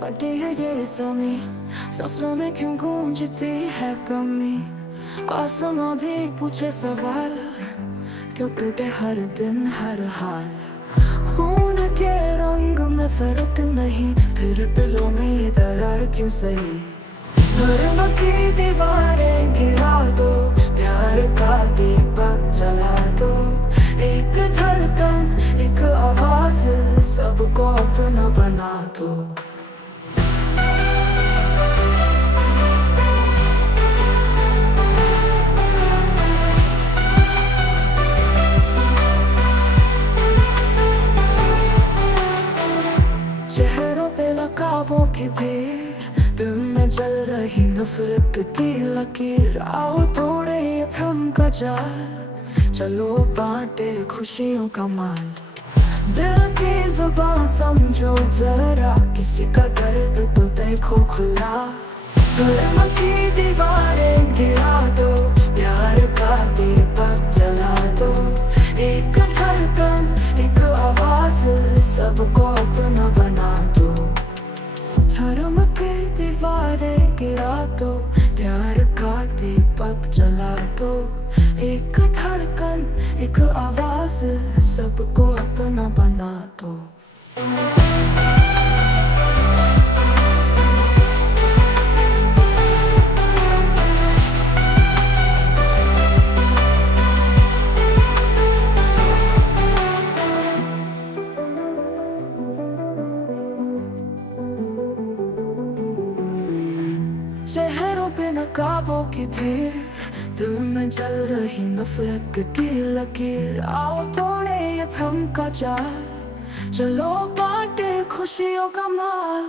बड़ी है ये ज़मीं, सांसों में क्यों गूंजती है कमी। आसमां भी पूछे सवाल, क्यों टूटे हर दिन हर हाल। खून के रंग में फर्क नहीं, फिर दिलों में ये दरार क्यों सही। धर्म की दीवारें गिरा दो, प्यार का दीपक जला दो। एक धड़कन एक आवाज, सबको अपना बना दो। चेहरों पे नकाबों की भीड़, दिल में जल रही नफरत की लकीर। आओ तोड़े ये भ्रम का जाल, चलो बांटे खुशियों का माल। दिल की जुबान समझो जरा, किसी का दर्द तो देखो खुला। धर्म की दीवारें गिरा दो, प्यार का दीपक जला दो। एक धड़कन एक आवाज, सबको अपना बना दो। धर्म की दीवारें गिरा दो, प्यार का दीपक जला दो। एक धड़कन एक आवाज, सबको अपना बना दो। चेहरों पे नकाबों की भीड़, दिल में जल रही नफरत की लकीर। आओ तोड़े ये भ्रम का जाल, चलो बांटे खुशियों का माल।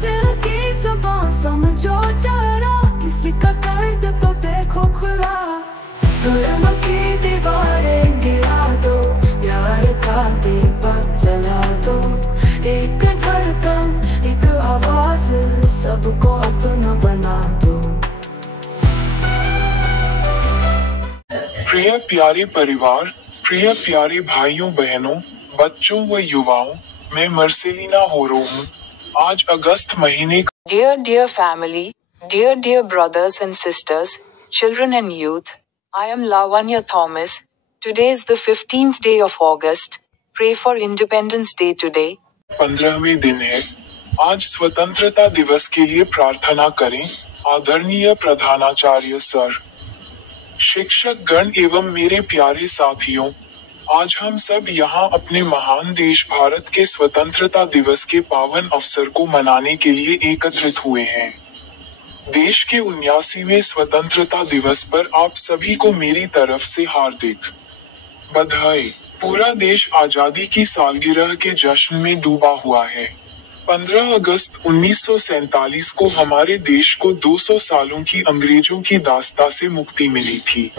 दिल की जुबान समझो जरा, किसी का दर्द तो देखो खुला। धर्म की दीवारें गिरा दो, प्यार का दीपक जला दो। एक धड़कन एक आवाज, सबको अपना बना दो। प्रिय प्यारे परिवार, प्रिय प्यारे भाइयों बहनों, बच्चों व युवाओं, मैं मार्सेलिना होरो हूँ। आज अगस्त महीने का Dear family, dear brothers and sisters, children and youth, I am Lavanya Thomas. Today is the 15th day of August. Pray for Independence Day today. 15वें दिन है। आज स्वतंत्रता दिवस के लिए प्रार्थना करें। आदरणीय प्रधानाचार्य सर, शिक्षक गण एवं मेरे प्यारे साथियों, आज हम सब यहाँ अपने महान देश भारत के स्वतंत्रता दिवस के पावन अवसर को मनाने के लिए एकत्रित हुए हैं। देश के 79वें स्वतंत्रता दिवस पर आप सभी को मेरी तरफ से हार्दिक बधाई। पूरा देश आजादी की सालगिरह के जश्न में डूबा हुआ है। 15 अगस्त 1947 को हमारे देश को 200 सालों की अंग्रेजों की दास्ता से मुक्ति मिली थी।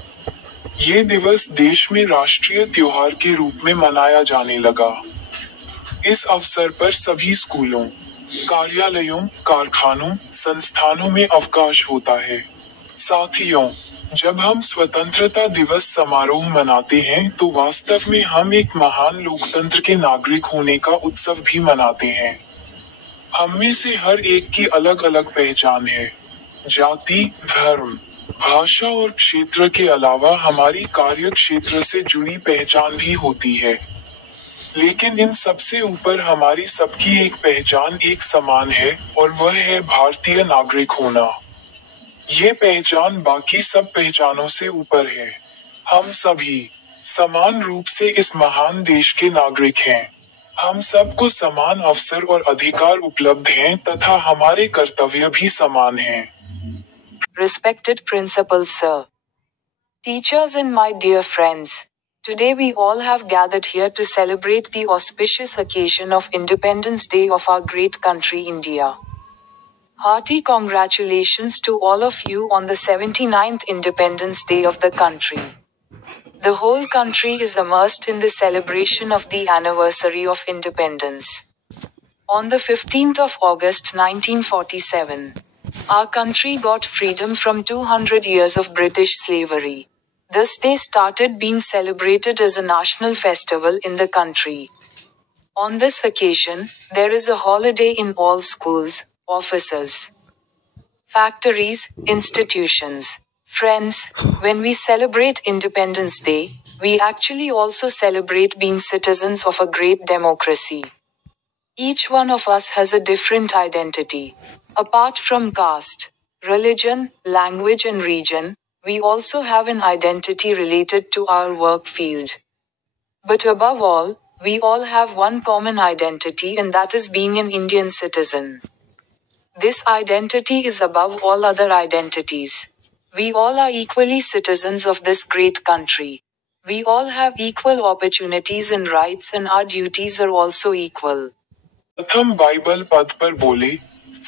ये दिवस देश में राष्ट्रीय त्योहार के रूप में मनाया जाने लगा। इस अवसर पर सभी स्कूलों, कार्यालयों, कारखानों, संस्थानों में अवकाश होता है। साथियों, जब हम स्वतंत्रता दिवस समारोह मनाते हैं तो वास्तव में हम एक महान लोकतंत्र के नागरिक होने का उत्सव भी मनाते हैं। हम में से हर एक की अलग अलग पहचान है। जाति, धर्म, भाषा और क्षेत्र के अलावा हमारी कार्य क्षेत्र से जुड़ी पहचान भी होती है। लेकिन इन सबसे ऊपर हमारी सबकी एक पहचान एक समान है, और वह है भारतीय नागरिक होना। ये पहचान बाकी सब पहचानों से ऊपर है। हम सभी समान रूप से इस महान देश के नागरिक हैं। हम सबको समान अवसर और अधिकार उपलब्ध हैं तथा हमारे कर्तव्य भी समान हैं। Respected Principal Sir, teachers and my dear friends, today we all have gathered here to celebrate the auspicious occasion of Independence Day of our great country India. Hearty congratulations to all of you on the 79th Independence Day of the country. The whole country is immersed in the celebration of the anniversary of independence. On the 15th of August 1947, our country got freedom from 200 years of British slavery. This day started being celebrated as a national festival in the country. On this occasion, there is a holiday in all schools, offices, factories, institutions. Friends, when we celebrate Independence Day, we actually also celebrate being citizens of a great democracy. Each one of us has a different identity. Apart from caste, religion, language, and region, we also have an identity related to our work field. But above all, we all have one common identity, and that is being an Indian citizen. This identity is above all other identities. We all are equally citizens of this great country. We all have equal opportunities and rights, and our duties are also equal. प्रथम Bible पद पर बोले,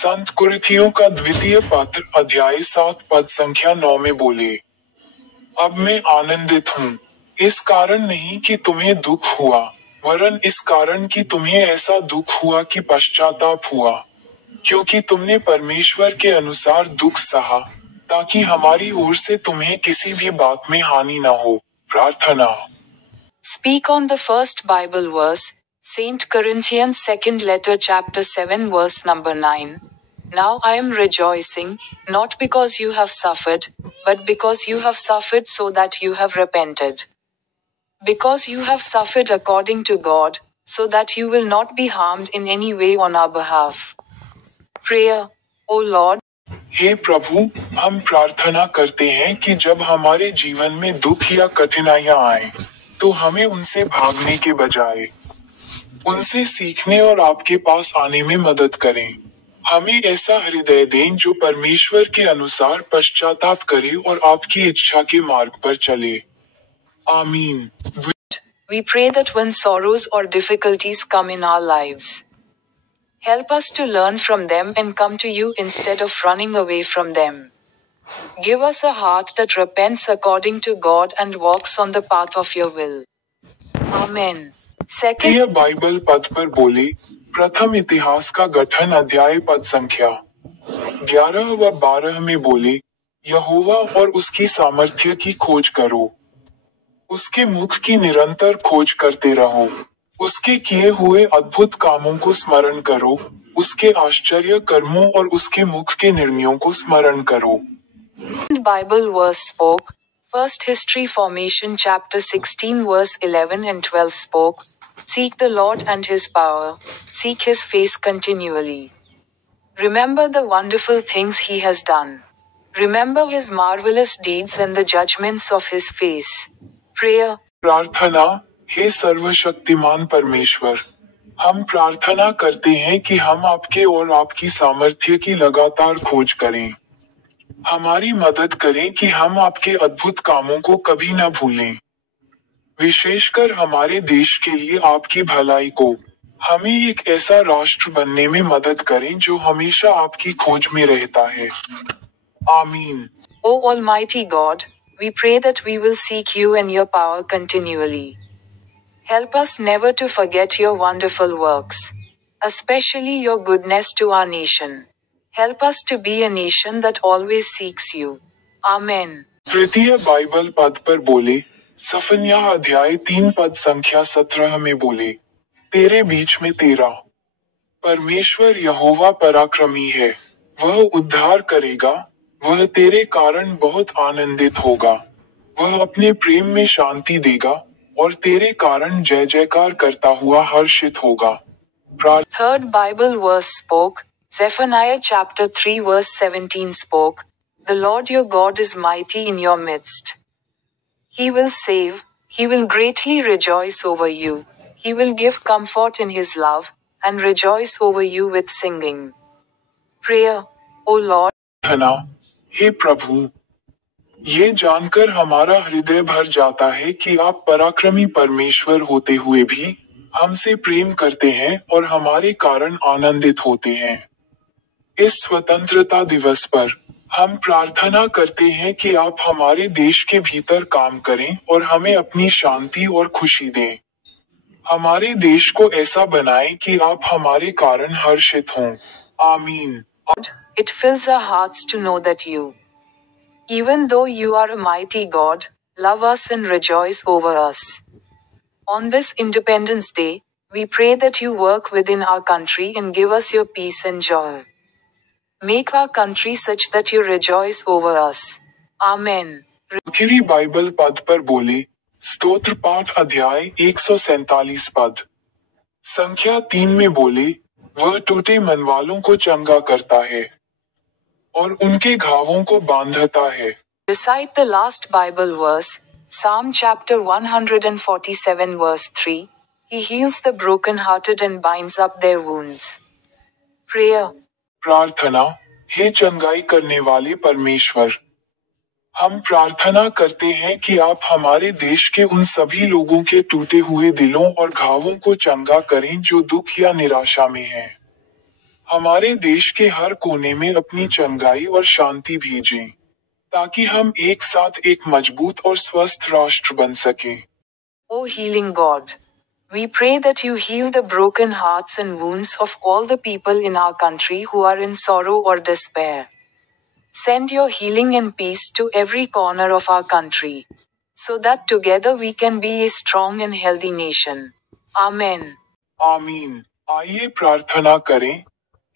संत कुरिन्थियों का द्वितीय पत्र अध्याय 7 पद संख्या 9 में बोले, अब मैं आनंदित हूँ, इस कारण नहीं कि तुम्हें दुख हुआ, वरन इस कारण कि तुम्हें ऐसा दुख हुआ कि पश्चाताप हुआ, क्योंकि तुमने परमेश्वर के अनुसार दुख सहा, ताकि हमारी ओर से तुम्हें किसी भी बात में हानि न हो। प्रार्थना। Speak on the first Bible verse, Saint Corinthians 2nd letter chapter 7 verse number 9. Now I am rejoicing, not because you have suffered, but because you have suffered so that you have repented. Because you have suffered according to God, so that you will not be harmed in any way on our behalf. Prayer, O Lord. हे प्रभु, हम प्रार्थना करते हैं कि जब हमारे जीवन में दुख या कठिनाइयां आए, तो हमें उनसे भागने के बजाय उनसे सीखने और आपके पास आने में मदद करें। हमें ऐसा हृदय दें जो परमेश्वर के अनुसार पश्चाताप करे और आपकी इच्छा के मार्ग पर चले। आमीन। We pray that when sorrows or difficulties come in our lives, help us to learn from them and come to you instead of running away from them. Give us a heart that repents according to God and walks on the path of your will. Amen. यह Bible पद पर बोले, प्रथम इतिहास का गठन अध्याय पद संख्या 11 व 12 में बोले, यहोवा और उसकी सामर्थ्य की खोज करो, उसके मुख की निरंतर खोज करते रहो, उसके किए हुए अद्भुत कामों को स्मरण करो, उसके आश्चर्य कर्मों और उसके मुख के निर्णयों को स्मरण करो। Bible verse spoke, First History Formation chapter 16 verse 11 and 12 spoke, Seek the Lord and His power, seek His face continually. Remember the wonderful things He has done. Remember His marvelous deeds and the judgments of His face. Prayer. प्रार्थना। हे सर्वशक्तिमान परमेश्वर, हम प्रार्थना करते हैं कि हम आपके और आपकी सामर्थ्य की लगातार खोज करें। हमारी मदद करें कि हम आपके अद्भुत कामों को कभी न भूलें। विशेषकर हमारे देश के लिए आपकी भलाई को। हमें एक ऐसा राष्ट्र बनने में मदद करें जो हमेशा आपकी खोज में रहता है। आमीन। O Almighty God, we pray that we will seek you and your power continually. Help us never to forget your wonderful works, especially your goodness to our nation. Help us to be a nation that always seeks you. Amen. तृतीय Bible पद पर बोले, सफन्याह अध्याय 3 पद संख्या 17 में बोले, तेरे बीच में तेरा परमेश्वर यहोवा पराक्रमी है, वह उद्धार करेगा, वह तेरे कारण बहुत आनंदित होगा, वह अपने प्रेम में शांति देगा और तेरे कारण जय जयकार करता हुआ हर्षित होगा। Third Bible verse spoke, Zephaniah chapter 3 verse 17 spoke, The Lord your God is mighty in your midst. He will save, He will greatly rejoice over you, He will give comfort in His love, and rejoice over you with singing. Prayer, O Lord. हे प्रभु, ये जानकर हमारा हृदय भर जाता है कि आप पराक्रमी परमेश्वर होते हुए भी हमसे प्रेम करते हैं और हमारे कारण आनंदित होते हैं। इस स्वतंत्रता दिवस पर हम प्रार्थना करते हैं कि आप हमारे देश के भीतर काम करें और हमें अपनी शांति और खुशी दें। हमारे देश को ऐसा बनाएं कि आप हमारे कारण हर्षित हों। आमीन। It fills our hearts to know that you, even though you are a mighty God, love us and rejoice over us. On this Independence Day, We pray that you work within our country and give us your peace and joy. Make our country such that you rejoice over us. Amen. आखिरी Bible पद पर बोले, स्तोत्र पाठ अध्याय 147 पद। संख्या 3 में बोले, वह टूटे मन वालों को चंगा करता है और उनके घावों को बांधता है। Recite the last Bible verse, Psalm chapter 147 verse 3. He heals the broken-hearted and binds up their wounds. Prayer. प्रार्थना। हे चंगाई करने वाले परमेश्वर, हम प्रार्थना करते हैं कि आप हमारे देश के उन सभी लोगों के टूटे हुए दिलों और घावों को चंगा करें जो दुख या निराशा में हैं। हमारे देश के हर कोने में अपनी चंगाई और शांति भेजें, ताकि हम एक साथ एक मजबूत और स्वस्थ राष्ट्र बन सकें। O healing God, we pray that you heal the broken hearts and wounds of all the people in our country who are in sorrow or despair. Send your healing and peace to every corner of our country, so that together we can be a strong and healthy nation. Amen. आमीन। आइए प्रार्थना करें।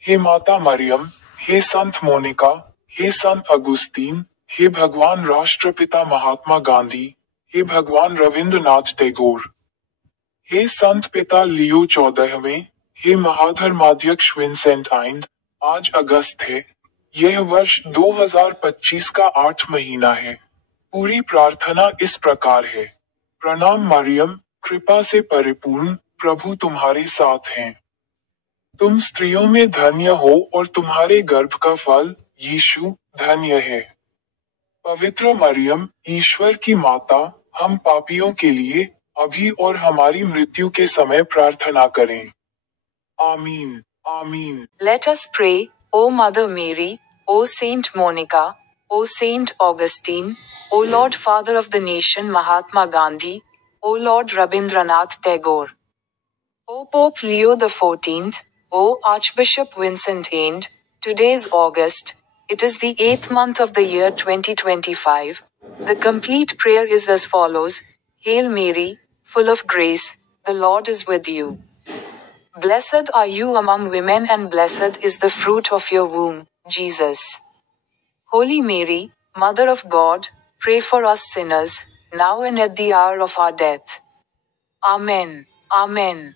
हे माता मरियम, हे संत मोनिका, हे संत अगुस्तीन, हे भगवान राष्ट्रपिता महात्मा गांधी, हे भगवान रविंद्रनाथ टैगोर, हे संत पिता लियो 14वें, हे महाधर्माध्यक्ष Vincent आइंड, आज अगस्त है। यह वर्ष 2025 का 8 महीना है। पूरी प्रार्थना इस प्रकार है। प्रणाम मरियम, कृपा से परिपूर्ण, प्रभु तुम्हारे साथ हैं। तुम स्त्रियों में धन्य हो और तुम्हारे गर्भ का फल यीशु धन्य है। पवित्र मरियम, ईश्वर की माता, हम पापियों के लिए अभी और हमारी मृत्यु के समय प्रार्थना करें। आमीन। आमीन। Let us pray, O Mother Mary, O Saint Monica, O Saint Augustine, O Lord Father of the Nation Mahatma Gandhi, O Lord Rabindranath Tagore, O Pope Leo XIV, O Archbishop Vincent Ainde. Today is August. It is the 8th month of the year 2025. The complete prayer is as follows. Hail Mary, full of grace, the Lord is with you. Blessed are you among women and blessed is the fruit of your womb, Jesus. Holy Mary, Mother of God, pray for us sinners, now and at the hour of our death. Amen. Amen.